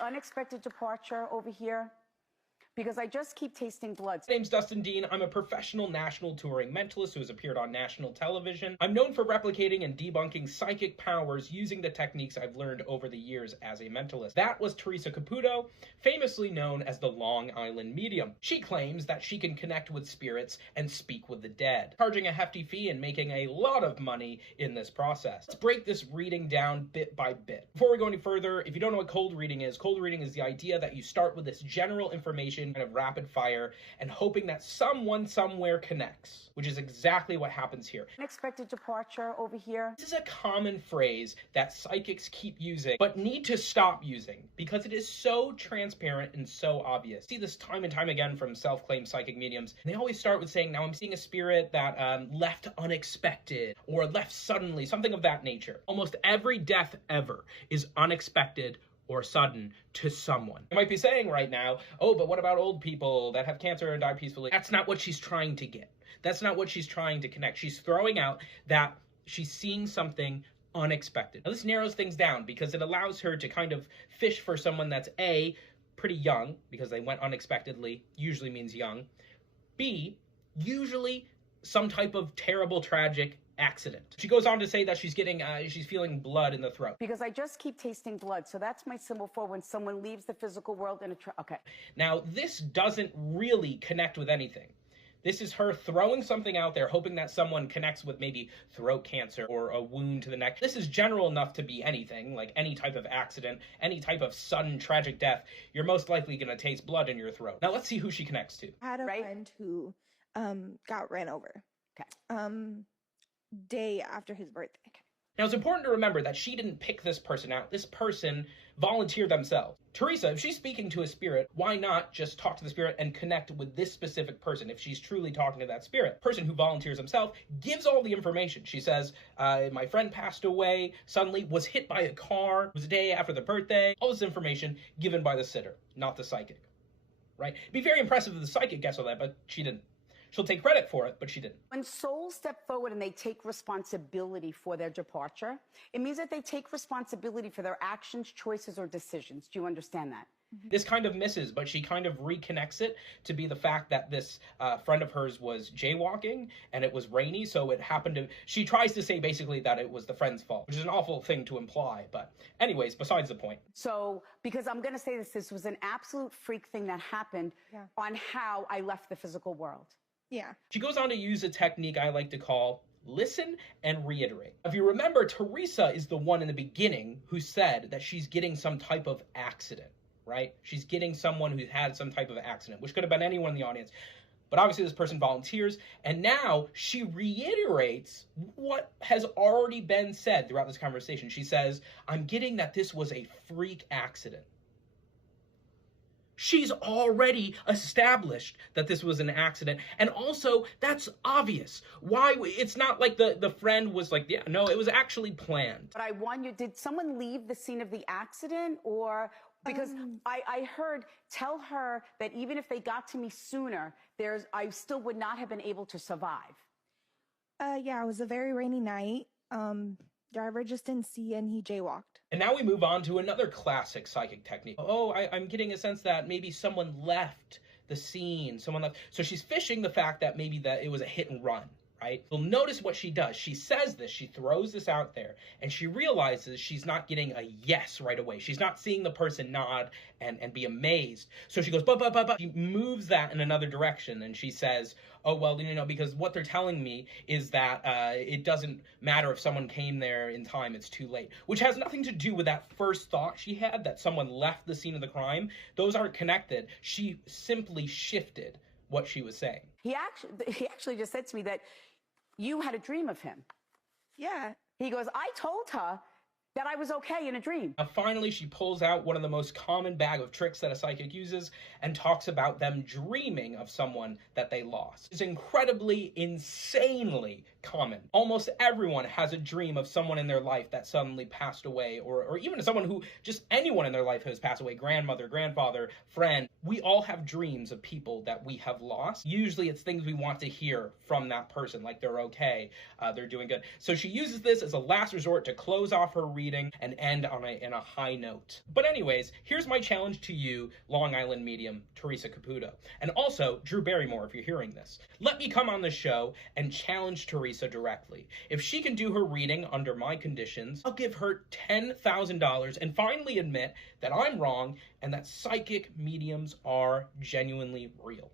unexpected departure over here? Because I just keep tasting blood. My name's Dustin Dean. I'm a professional national touring mentalist who has appeared on national television. I'm known for replicating and debunking psychic powers using the techniques I've learned over the years as a mentalist. That was Theresa Caputo, famously known as the Long Island Medium. She claims that she can connect with spirits and speak with the dead, charging a hefty fee and making a lot of money in this process. Let's break this reading down bit by bit. Before we go any further, if you don't know what cold reading is the idea that you start with this general information kind of rapid fire and hoping that someone somewhere connects, which is exactly what happens here. Unexpected departure over here. This is a common phrase that psychics keep using, but need to stop using because it is so transparent and so obvious. I see this time and time again from self-claimed psychic mediums. And they always start with saying, now I'm seeing a spirit that left unexpected or left suddenly, something of that nature. Almost every death ever is unexpected or sudden to someone. You might be saying right now, oh, but what about old people that have cancer and die peacefully? That's not what she's trying to get. That's not what she's trying to connect. She's throwing out that she's seeing something unexpected. Now, this narrows things down because it allows her to kind of fish for someone that's A, pretty young, because they went unexpectedly, usually means young. B, usually some type of terrible, tragic accident. She goes on to say that she's feeling blood in the throat. Because I just keep tasting blood. So that's my symbol for when someone leaves the physical world in a okay. Now, this doesn't really connect with anything. This is her throwing something out there, hoping that someone connects with maybe throat cancer or a wound to the neck. This is general enough to be anything, like any type of accident, any type of sudden tragic death. You're most likely going to taste blood in your throat. Now, let's see who she connects to. I had a friend who got ran over. Okay. Day after his birthday. Now, it's important to remember that she didn't pick this person out. This person volunteered themselves. Theresa, if she's speaking to a spirit, why not just talk to the spirit and connect with this specific person if she's truly talking to that spirit? Person who volunteers himself gives all the information. She says, my friend passed away, suddenly was hit by a car, was a day after the birthday. All this information given by the sitter, not the psychic, right? It'd be very impressive if the psychic guessed all that, but she didn't. She'll take credit for it, but she didn't. When souls step forward and they take responsibility for their departure, it means that they take responsibility for their actions, choices, or decisions. Do you understand that? This kind of misses, but she kind of reconnects it to be the fact that this friend of hers was jaywalking and it was rainy, so it happened to... She tries to say basically that it was the friend's fault, which is an awful thing to imply, but anyways, besides the point. So, because I'm going to say this was an absolute freak thing that happened on how I left the physical world. Yeah. She goes on to use a technique I like to call listen and reiterate. If you remember, Theresa is the one in the beginning who said that she's getting some type of accident, right? She's getting someone who had some type of accident, which could have been anyone in the audience. But obviously this person volunteers, and now she reiterates what has already been said throughout this conversation. She says, I'm getting that this was a freak accident. She's already established that this was an accident. And also, that's obvious. Why? It's not like the friend was like, yeah, no, it was actually planned. But I wonder, did someone leave the scene of the accident? Or, because I heard, tell her that even if they got to me sooner, I still would not have been able to survive. Yeah, it was a very rainy night. Driver just didn't see and he jaywalked. And now we move on to another classic psychic technique. Oh, I'm getting a sense that maybe someone left the scene, someone left. So she's fishing the fact that maybe that it was a hit and run, right? Well, notice what she does. She says this, she throws this out there, and she realizes she's not getting a yes right away. She's not seeing the person nod and be amazed. So she goes, but. She moves that in another direction, and she says, oh, well, because what they're telling me is that it doesn't matter if someone came there in time, it's too late. Which has nothing to do with that first thought she had, that someone left the scene of the crime. Those aren't connected. She simply shifted what she was saying. He actually just said to me that you had a dream of him. Yeah. He goes, I told her that I was okay in a dream. Now, finally, she pulls out one of the most common bag of tricks that a psychic uses and talks about them dreaming of someone that they lost. It's incredibly, insanely common. Almost everyone has a dream of someone in their life that suddenly passed away, or even someone who, just anyone in their life has passed away, grandmother, grandfather, friend. We all have dreams of people that we have lost. Usually it's things we want to hear from that person, like they're okay, they're doing good. So she uses this as a last resort to close off her reading and end on in a high note. But anyways, here's my challenge to you, Long Island medium Theresa Caputo, and also Drew Barrymore if you're hearing this. Let me come on the show and challenge Theresa directly. If she can do her reading under my conditions, I'll give her $10,000 and finally admit that I'm wrong and that psychic mediums are genuinely real.